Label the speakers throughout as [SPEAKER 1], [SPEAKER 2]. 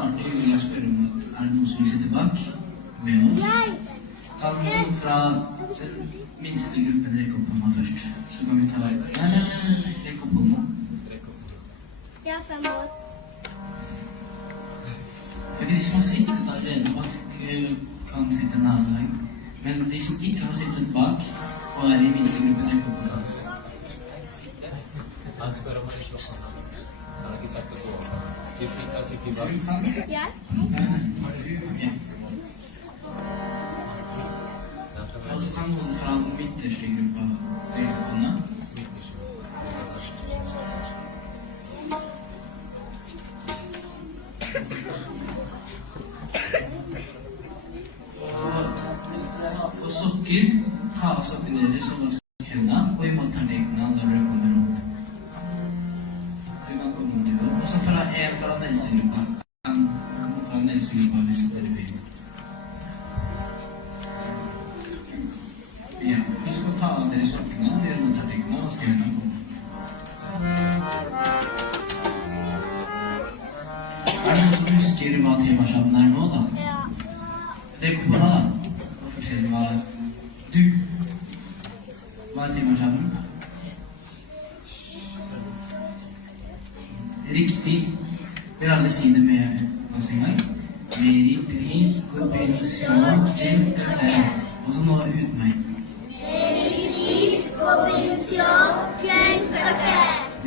[SPEAKER 1] För vil jeg spørre om at er det noen som vil sitte bak med oss? Ta noen fra den minste gruppen rekke opp hånda først? Så kan vi ta Nei, nei, nei, nei, rekk opp hånda.
[SPEAKER 2] Jeg er fem år.
[SPEAKER 1] Ikke de som har sittet allerede bak, eh, kan sitte en annen gang. Men de som ikke har sittet bak, og er i minste gruppen, rekk opp hånda.
[SPEAKER 3] De ikke
[SPEAKER 1] Vi skal ta av dere sokkene, og. Er det noen som husker hva temasjabben er nå, da? Ja. Rekk opp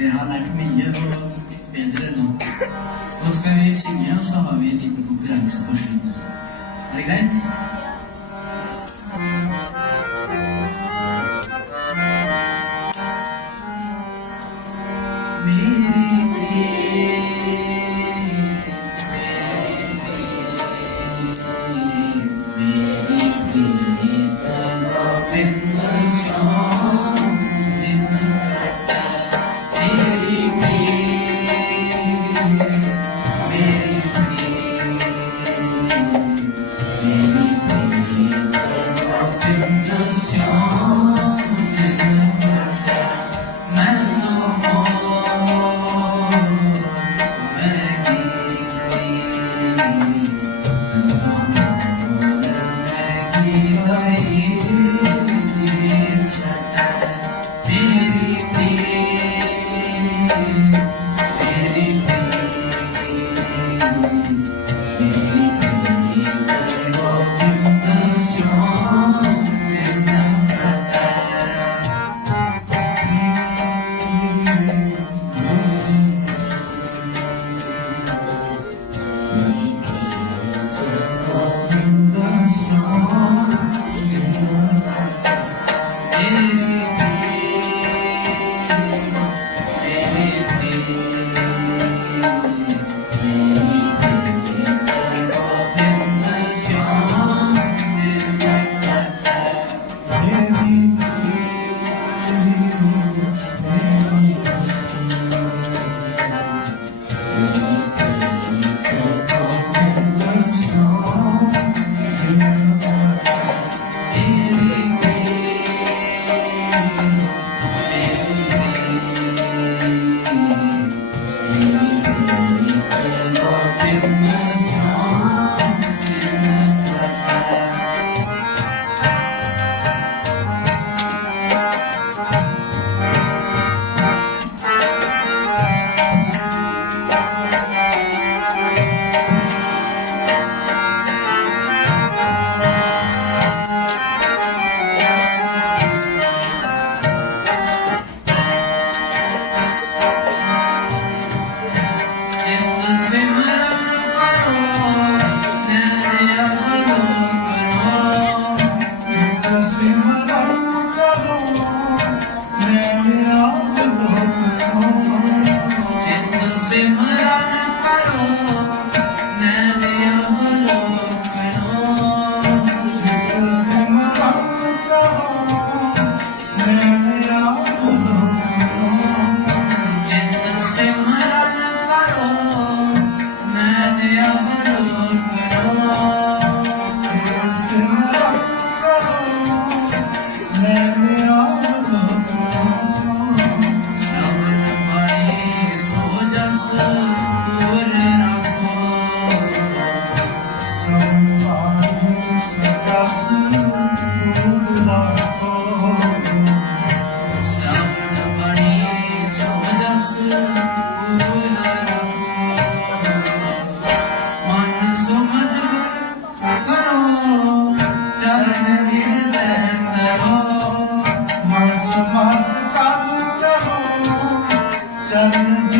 [SPEAKER 1] Dere har lært mye og litt bedre nå. Nå skal vi synge, og så har vi en liten konkurranse på slutten. Er det greit? তোমার কান্না চন্দ্র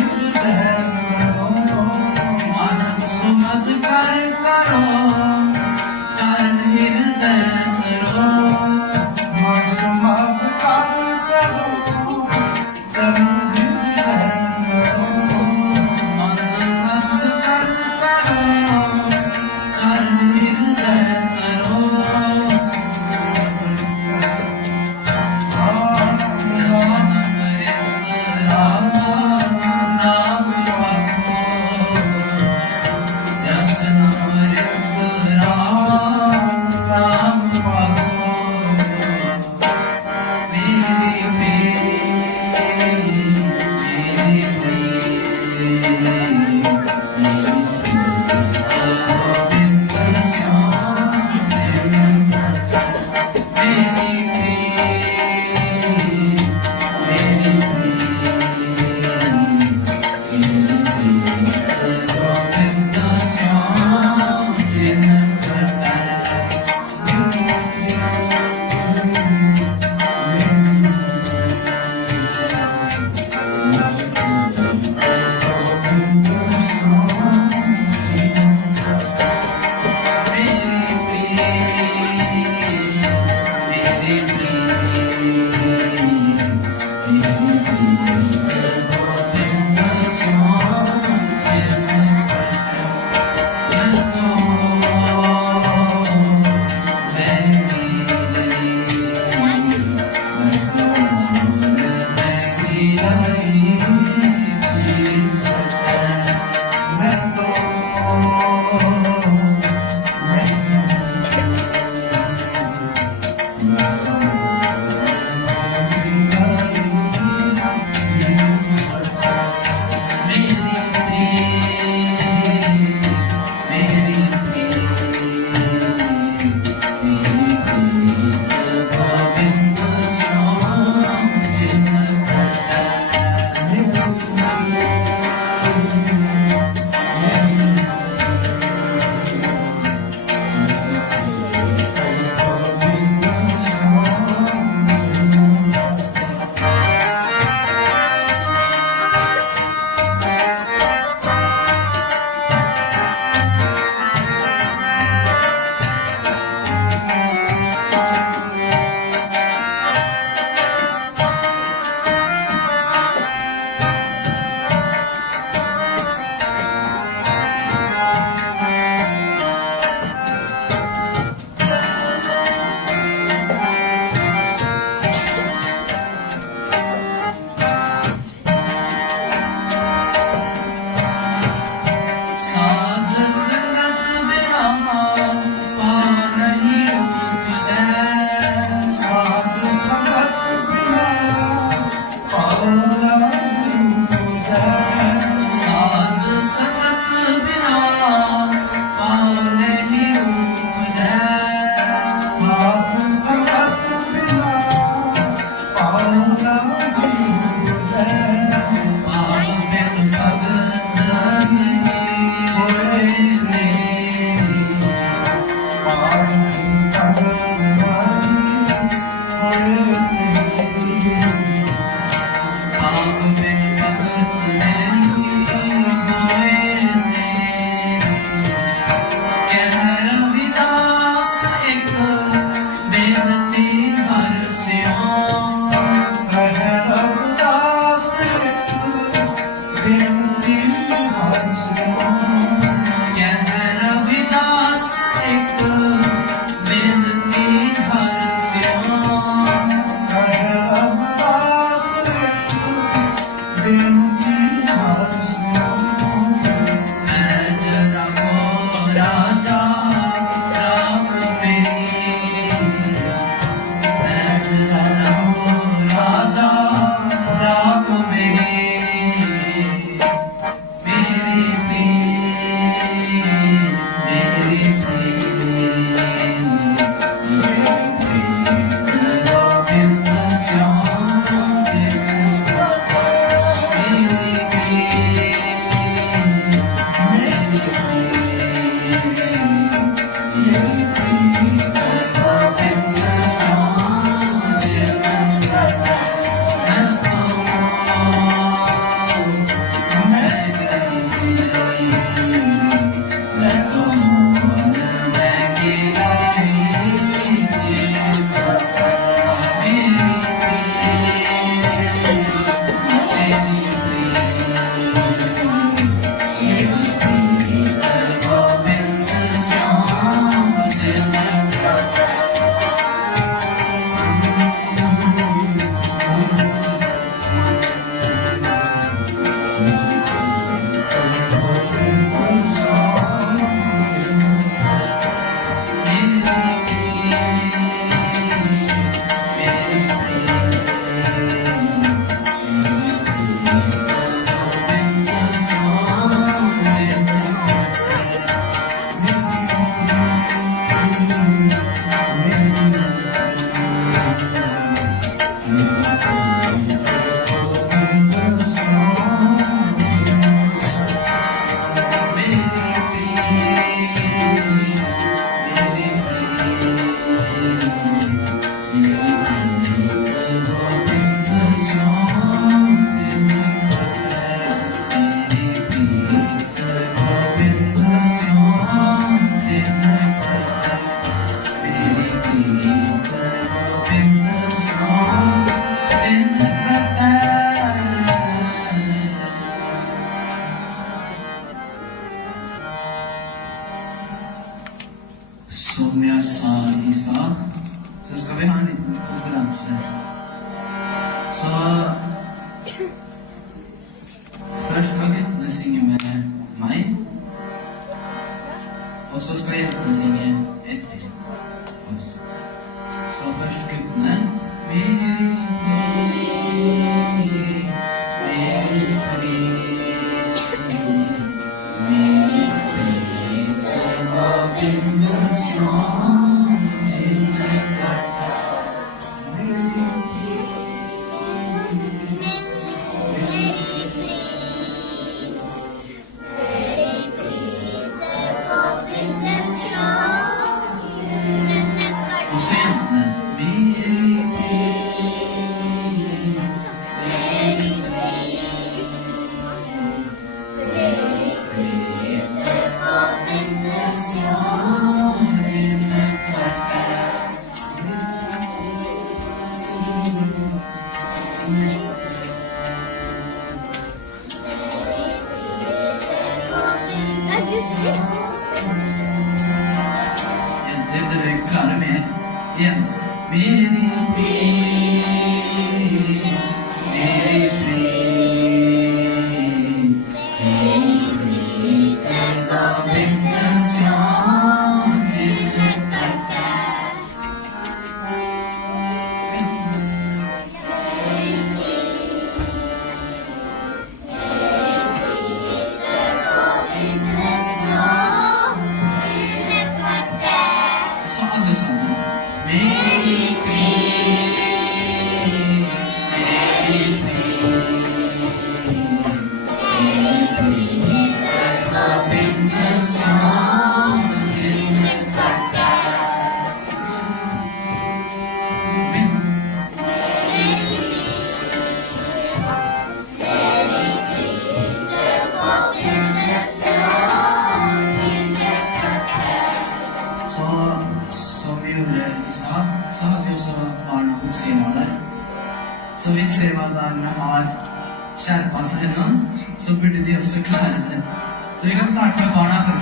[SPEAKER 1] सिंगर साठ में पाना सर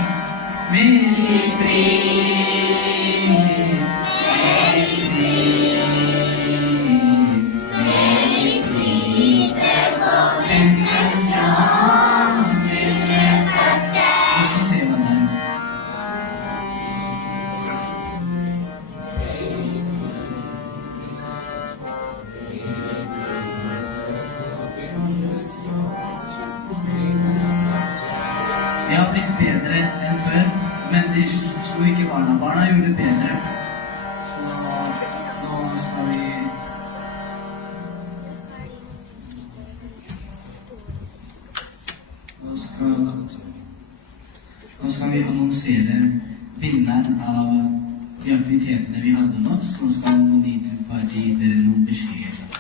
[SPEAKER 1] मेरी प्रेम skal vi annonsere vinneren av de aktivitetene vi hadde nå. Så nå skal Monito bare gi dere noen beskjeder.